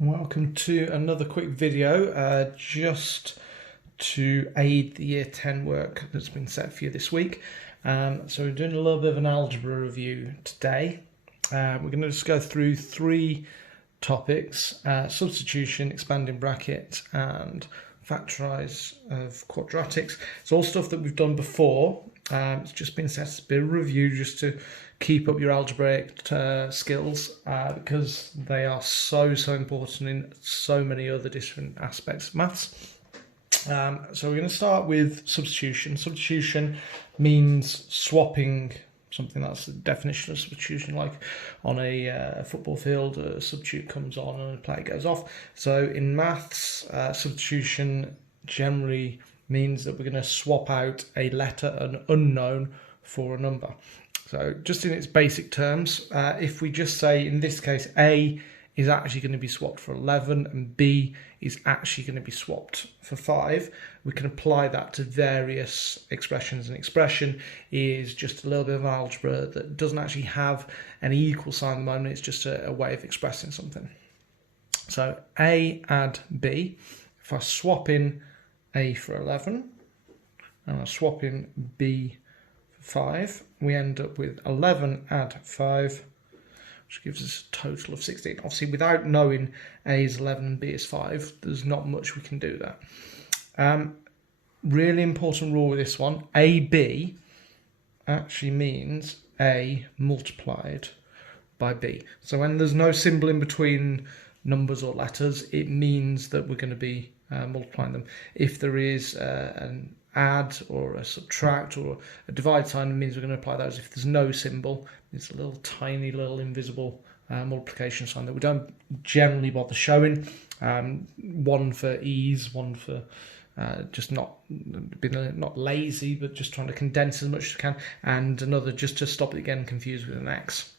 Welcome to another quick video just to aid the Year 10 work that's been set for you this week. So we're doing a little bit of an algebra review today. We're going to just go through three topics: substitution, expanding bracket, and factorize of quadratics. It's all stuff that we've done before. It's just been set as a bit of a review just to keep up your algebraic skills because they are so important in so many other different aspects of maths. So we're going to start with substitution. Substitution means swapping something. That's the definition of substitution. Like on a football field, a substitute comes on and a player goes off. So in maths, substitution generally means that we're going to swap out a letter, an unknown, for a number. So just in its basic terms, if we just say, in this case, A is actually going to be swapped for 11 and B is actually going to be swapped for 5, we can apply that to various expressions. An expression is just a little bit of algebra that doesn't actually have any equal sign at the moment. It's just a way of expressing something. So A add B, if I swap in A for 11 and I swap in B for 5, we end up with 11 add 5, which gives us a total of 16. Obviously, without knowing A is 11 and B is 5, there's not much we can do there. Really important rule with this one: AB actually means A multiplied by B. So when there's no symbol in between numbers or letters, it means that we're going to be multiplying them. If there is an add or a subtract or a divide sign, it means we're going to apply those. If there's no symbol, it's a little tiny little invisible multiplication sign that we don't generally bother showing. One for ease, one for just not being not lazy, but just trying to condense as much as you can, and another just to stop it getting confused with an X.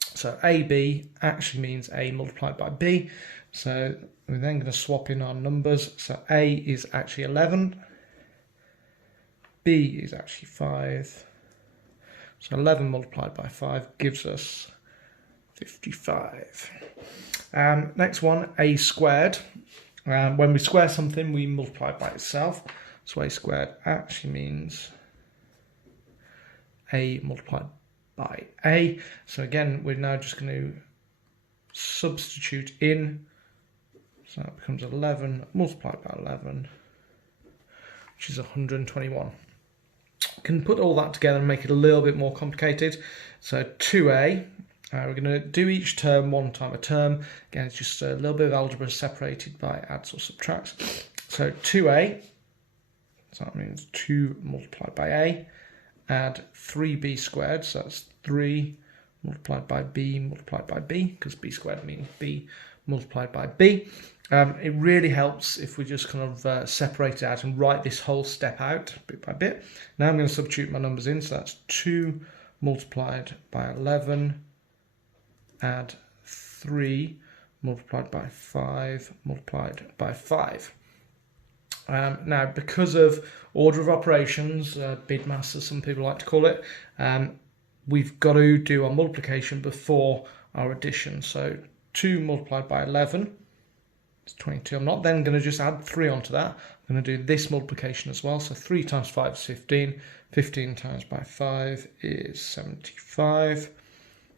So AB actually means A multiplied by B. So we're then going to swap in our numbers. So A is actually 11. B is actually 5. So 11 multiplied by 5 gives us 55. Next one, A squared. When we square something, we multiply it by itself. So A squared actually means A multiplied by A. So again, we're now just going to substitute in. So that becomes 11 multiplied by 11, which is 121. Can put all that together and make it a little bit more complicated. So 2A, we're going to do each term one time a term. Again, it's just a little bit of algebra separated by adds or subtracts. So 2A, so that means 2 multiplied by A, add 3B squared, so that's 3 multiplied by B multiplied by B, because B squared means B multiplied by B. It really helps if we just kind of separate it out and write this whole step out bit by bit. Now I'm going to substitute my numbers in, so that's 2 multiplied by 11, add 3 multiplied by 5 multiplied by 5. Now, because of order of operations, BIDMAS as some people like to call it, we've got to do our multiplication before our addition. So 2 multiplied by 11 is 22. I'm not then going to just add 3 onto that. I'm going to do this multiplication as well. So 3 times 5 is 15. 15 times by 5 is 75.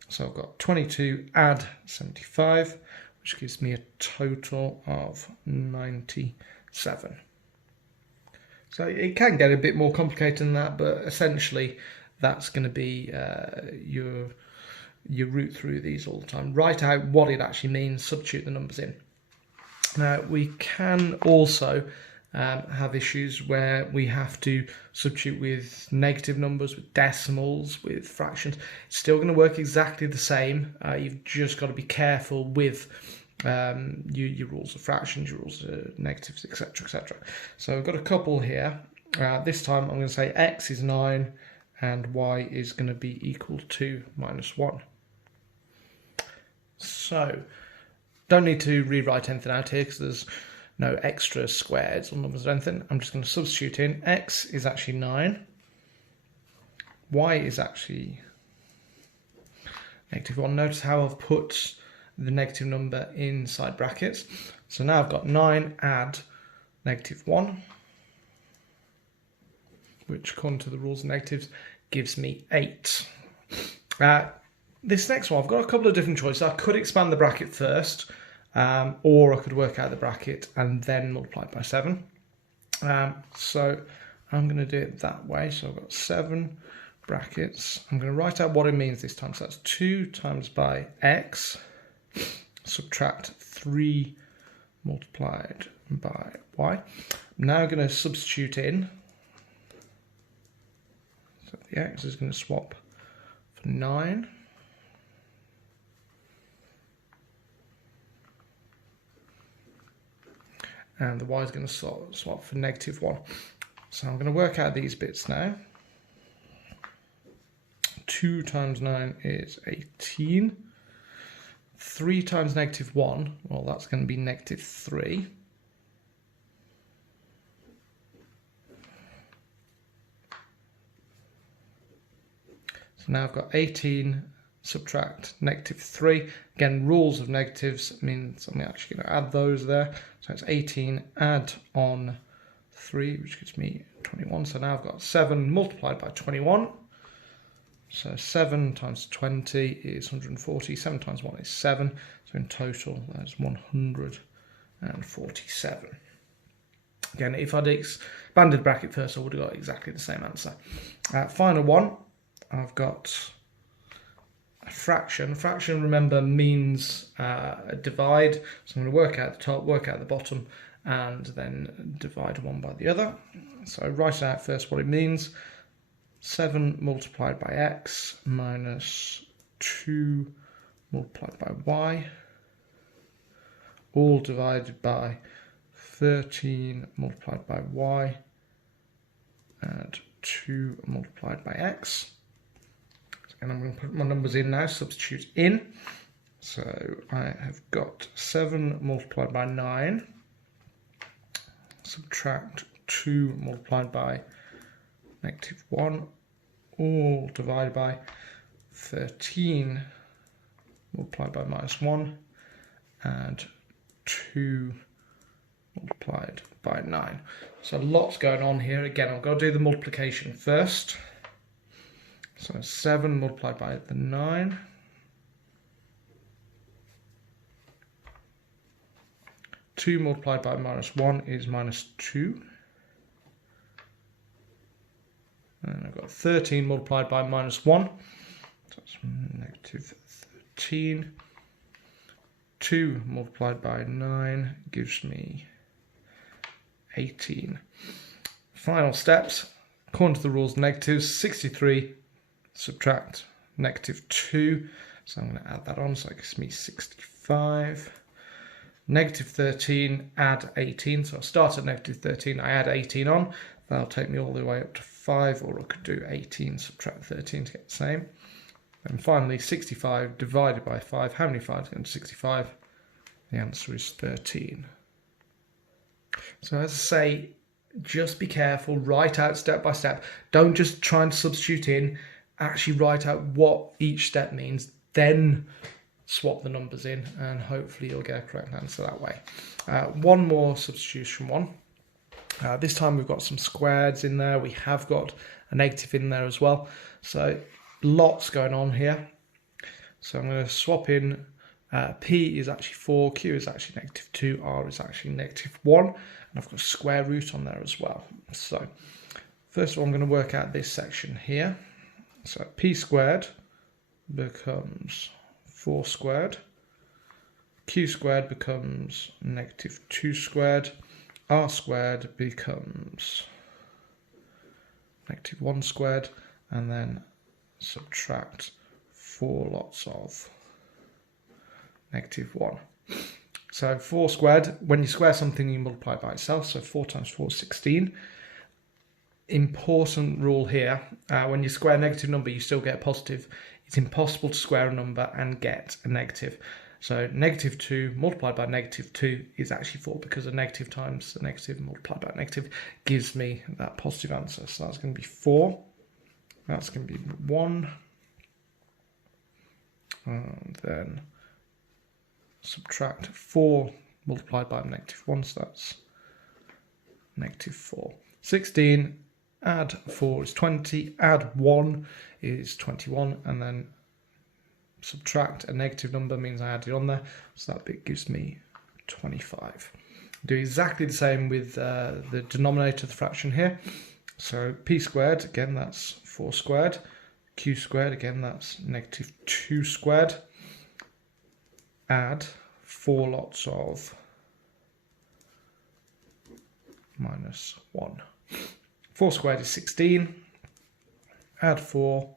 So I've got 22 add 75, which gives me a total of 97. So it can get a bit more complicated than that, but essentially that's going to be your route through these all the time. Write out what it actually means, substitute the numbers in. Now, we can also have issues where we have to substitute with negative numbers, with decimals, with fractions. It's still going to work exactly the same. You've just got to be careful with your rules of fractions, your rules of negatives, etc., etc. So I've got a couple here. This time I'm going to say x is 9 and y is going to be equal to minus 1. So don't need to rewrite anything out here because there's no extra squares or numbers or anything. I'm just going to substitute in. X is actually 9. Y is actually negative 1. Notice how I've put the negative number inside brackets. So now I've got 9 add -1, which according to the rules of negatives gives me 8. This next one, I've got a couple of different choices. I could expand the bracket first, or I could work out the bracket and then multiply it by 7. So I'm going to do it that way. So I've got 7 brackets. I'm going to write out what it means this time. So that's 2 times by x, subtract 3 multiplied by y. I'm now going to substitute in. So the x is going to swap for 9. And the y is going to swap for -1. So I'm going to work out these bits now. 2 times 9 is 18. 3 times -1, well, that's going to be -3. So now I've got 18 subtract -3. Again, rules of negatives means I'm actually going to add those there. So it's 18 add on 3, which gives me 21. So now I've got 7 multiplied by 21. So 7 times 20 is 140. 7 times 1 is 7. So in total, that's 147. Again, if I'd expanded the bracket first, I would have got exactly the same answer. Final one, I've got a fraction. A fraction, remember, means a divide. So I'm going to work out the top, work out the bottom, and then divide one by the other. So I write out first what it means. 7 multiplied by x minus 2 multiplied by y, all divided by 13 multiplied by y, and 2 multiplied by x. And I'm going to put my numbers in now, substitute in. So I have got 7 multiplied by 9, subtract 2 multiplied by -1, all divided by 13 multiplied by -1, and 2 multiplied by 9. So lots going on here. Again, I've got to do the multiplication first. So 7 multiplied by the 9. 2 multiplied by -1 is -2. And I've got 13 multiplied by -1. So that's -13. 2 multiplied by 9 gives me 18. Final steps. According to the rules of negatives, 63 subtract -2. So I'm going to add that on. So it gives me 65. -13 add 18. So I start at -13. I add 18 on. That'll take me all the way up to 5, or I could do 18 subtract 13 to get the same. And finally, 65 divided by 5. How many 5s go into 65? The answer is 13. So as I say, just be careful, write out step by step. Don't just try and substitute in, actually write out what each step means, then swap the numbers in, and hopefully you'll get a correct answer that way. One more substitution one. This time we've got some squareds in there. We have got a negative in there as well. So lots going on here. So I'm going to swap in. P is actually 4, Q is actually -2, R is actually -1, and I've got a square root on there as well. So first of all, I'm going to work out this section here. So P squared becomes 4 squared. Q squared becomes -2 squared. R squared becomes -1 squared, and then subtract 4 lots of -1. So 4 squared, when you square something, you multiply by itself. So 4 times 4 is 16. Important rule here, when you square a negative number, you still get a positive. It's impossible to square a number and get a negative. So -2 multiplied by -2 is actually 4, because a negative times a negative multiplied by a negative gives me that positive answer. So that's going to be 4. That's going to be 1. And then subtract 4 multiplied by -1, so that's -4. 16, add 4 is 20, add 1 is 21, and then subtract a negative number means I add it on there, so that bit gives me 25. Do exactly the same with the denominator of the fraction here. So p squared, again that's 4 squared, q squared, again that's -2 squared, add 4 lots of -1. 4 squared is 16, add 4,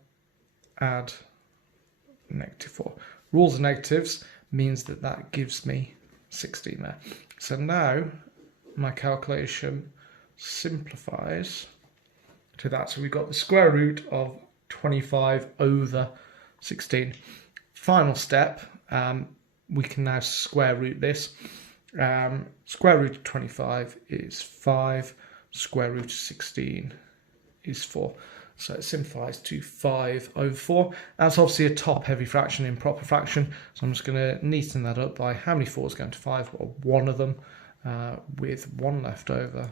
add -4. Rules of negatives means that that gives me 16 there. So now my calculation simplifies to that. So we've got the square root of 25 over 16. Final step, we can now square root this. Square root of 25 is 5, square root of 16 is 4. So it simplifies to 5 over 4. That's obviously a top-heavy fraction in proper fraction, so I'm just going to neaten that up by how many 4s going to 5, or one of them, with 1 left over.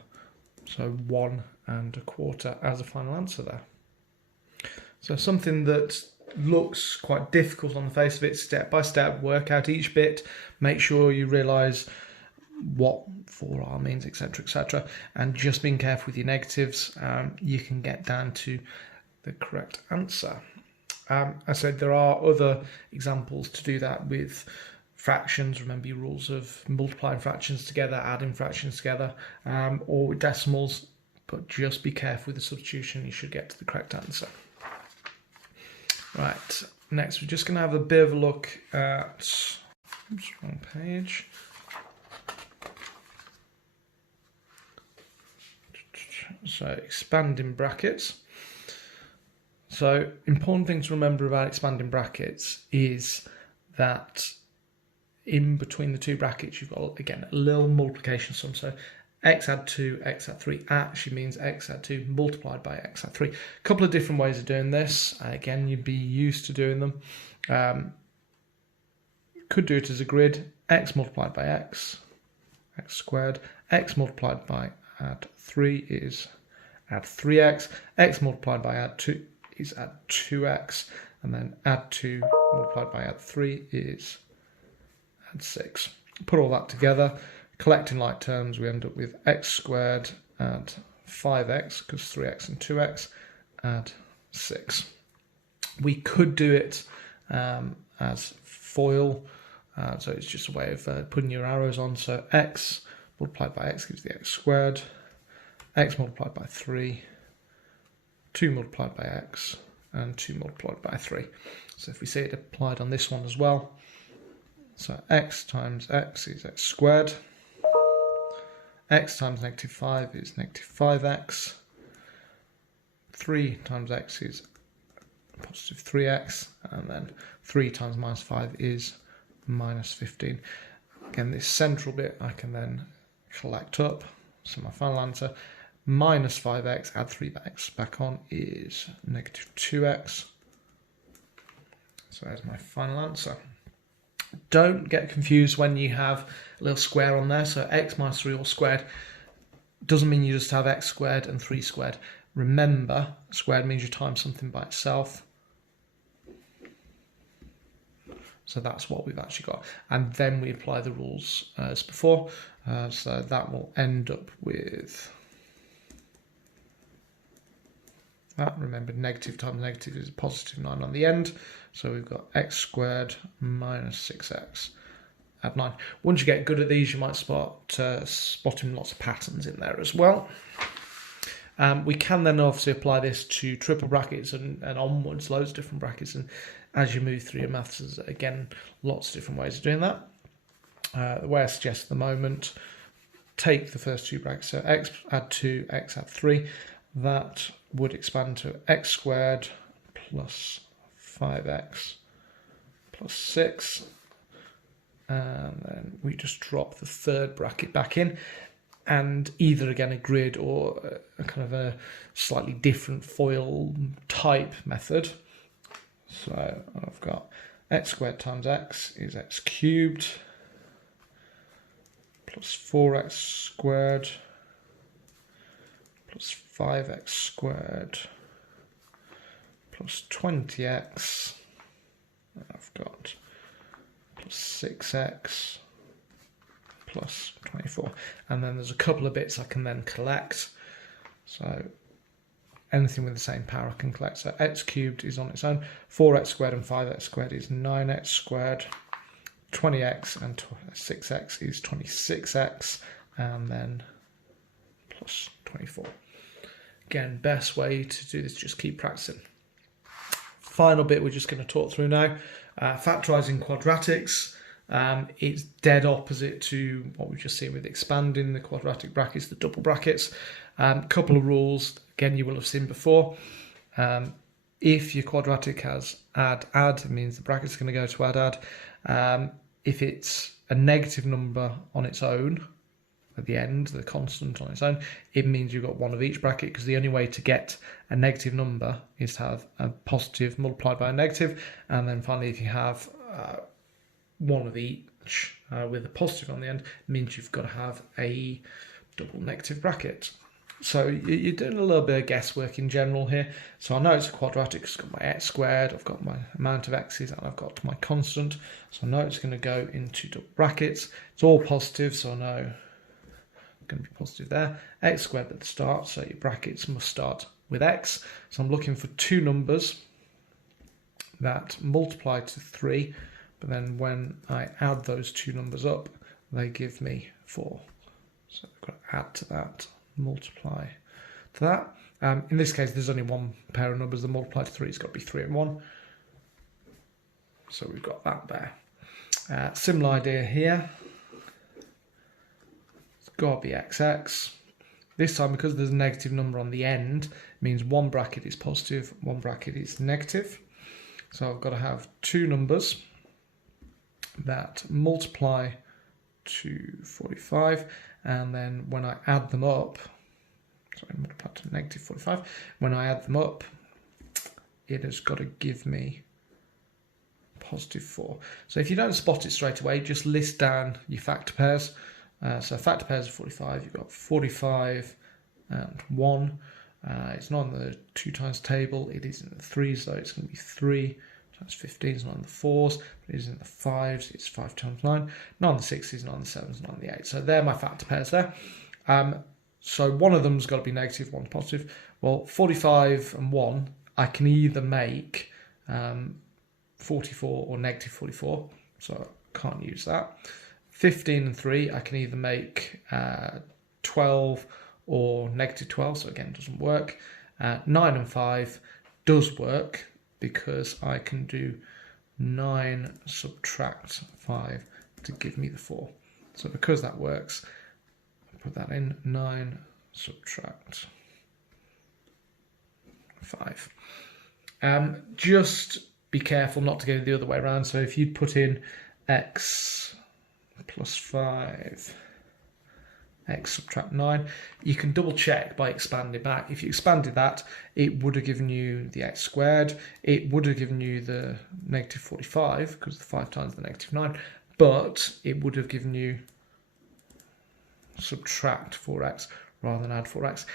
So 1 1/4 as a final answer there. So something that looks quite difficult on the face of it, step by step, work out each bit, make sure you realise what 4r means, etc, etc, and just being careful with your negatives, you can get down to the correct answer. I said there are other examples to do that with fractions. Remember your rules of multiplying fractions together, adding fractions together, or with decimals, but just be careful with the substitution, you should get to the correct answer. Right, next we're just going to have a bit of a look at, oops, wrong page. So expanding brackets. So important thing to remember about expanding brackets is that in between the two brackets you've got, again, a little multiplication sum. So x add 2, x add 3 actually means x add 2 multiplied by x add 3. A couple of different ways of doing this. Again, you'd be used to doing them. Could do it as a grid. X multiplied by x squared. X multiplied by add 3 is add 3x. X multiplied by add 2 is add 2x. And then add 2 multiplied by add 3 is add 6. Put all that together. Collecting like terms, we end up with x squared add 5x, because 3x and 2x, add 6. We could do it as FOIL, so it's just a way of putting your arrows on. So x multiplied by x gives the x squared, x multiplied by 3, 2 multiplied by x, and 2 multiplied by 3. So if we see it applied on this one as well, so x times x is x squared, x times -5 is -5x, 3 times x is positive 3x, and then 3 times -5 is -15. Again, this central bit I can then collect up, so my final answer, -5x, add 3x back on, is -2x. So there's my final answer. Don't get confused when you have a little square on there. So x minus 3 all squared doesn't mean you just have x squared and 3 squared. Remember, squared means you times something by itself. So that's what we've actually got. And then we apply the rules as before. So that will end up with that. Remember, negative times negative is a positive 9 on the end. So we've got x squared minus 6x add 9. Once you get good at these, you might spotting lots of patterns in there as well. We can then obviously apply this to triple brackets and onwards, loads of different brackets. And as you move through your maths, there's, again, lots of different ways of doing that. The way I suggest at the moment, take the first two brackets, so x add 2, x add 3. That would expand to x squared plus 5x plus 6. And then we just drop the third bracket back in, and either again a grid or a kind of a slightly different FOIL type method. So I've got x squared times x is x cubed plus 4x squared plus 5x squared plus 20x. I've got plus 6x plus 24. And then there's a couple of bits I can then collect. So anything with the same power I can collect. So x cubed is on its own. 4x squared and 5x squared is 9x squared. 20x and 6x is 26x. And then plus 24. Again, best way to do this, just keep practicing. Final bit we're just going to talk through now. Factorizing quadratics. It's dead opposite to what we've just seen with expanding the quadratic brackets, the double brackets. Couple of rules, again, you will have seen before. If your quadratic has add, it means the bracket's going to go to add. If it's a negative number on its own, at the end, the constant on its own, it means you've got one of each bracket, because the only way to get a negative number is to have a positive multiplied by a negative. And then finally, if you have one of each with a positive on the end, it means you've got to have a double negative bracket. So you're doing a little bit of guesswork in general here. So I know it's a quadratic, it's got my x squared, I've got my amount of x's, and I've got my constant. So I know it's going to go into double brackets. It's all positive, so I know it's going to be positive there. X squared at the start, so your brackets must start with x. So I'm looking for two numbers that multiply to 3, but then when I add those two numbers up, they give me 4. So I've got to add to that, multiply to that. In this case, there's only one pair of numbers that multiply to 3. It's got to be 3 and 1. So we've got that there. Similar idea here. It's got to be xx. This time, because there's a negative number on the end, means one bracket is positive, one bracket is negative. So I've got to have two numbers that multiply to 45, and then when I add them up, multiply to negative 45, when I add them up, it has got to give me positive 4. So if you don't spot it straight away, just list down your factor pairs. So factor pairs of 45, you've got 45 and 1. It's not on the 2 times table, it is in the 3s, so it's going to be 3 times 15, it's not in the 4s, but it is in the 5s, it's 5 times 9, not on the 6s, not on the 7s, not on the 8s. So they're my factor pairs there. So one of them's got to be negative, one's positive. Well, 45 and 1, I can either make 44 or negative 44, so I can't use that. 15 and 3, I can either make 12 or negative 12, so again, doesn't work. 9 and 5 does work, because I can do 9 subtract 5 to give me the 4. So because that works, I'll put that in, 9 subtract 5. Just be careful not to go the other way around. So if you'd put in x plus 5, x subtract 9, you can double check by expanding back. If you expanded that, it would have given you the x squared, it would have given you the negative 45, because the 5 times the negative 9, but it would have given you subtract 4x rather than add 4x.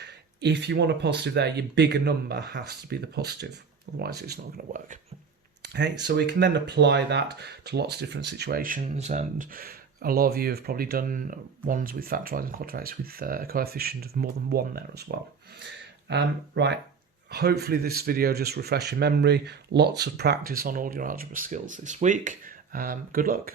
If you want a positive there, your bigger number has to be the positive, otherwise it's not going to work. Okay, so we can then apply that to lots of different situations, and a lot of you have probably done ones with factorizing quadratics with a coefficient of more than 1 there as well. Right, hopefully this video just refreshed your memory. Lots of practice on all your algebra skills this week. Good luck.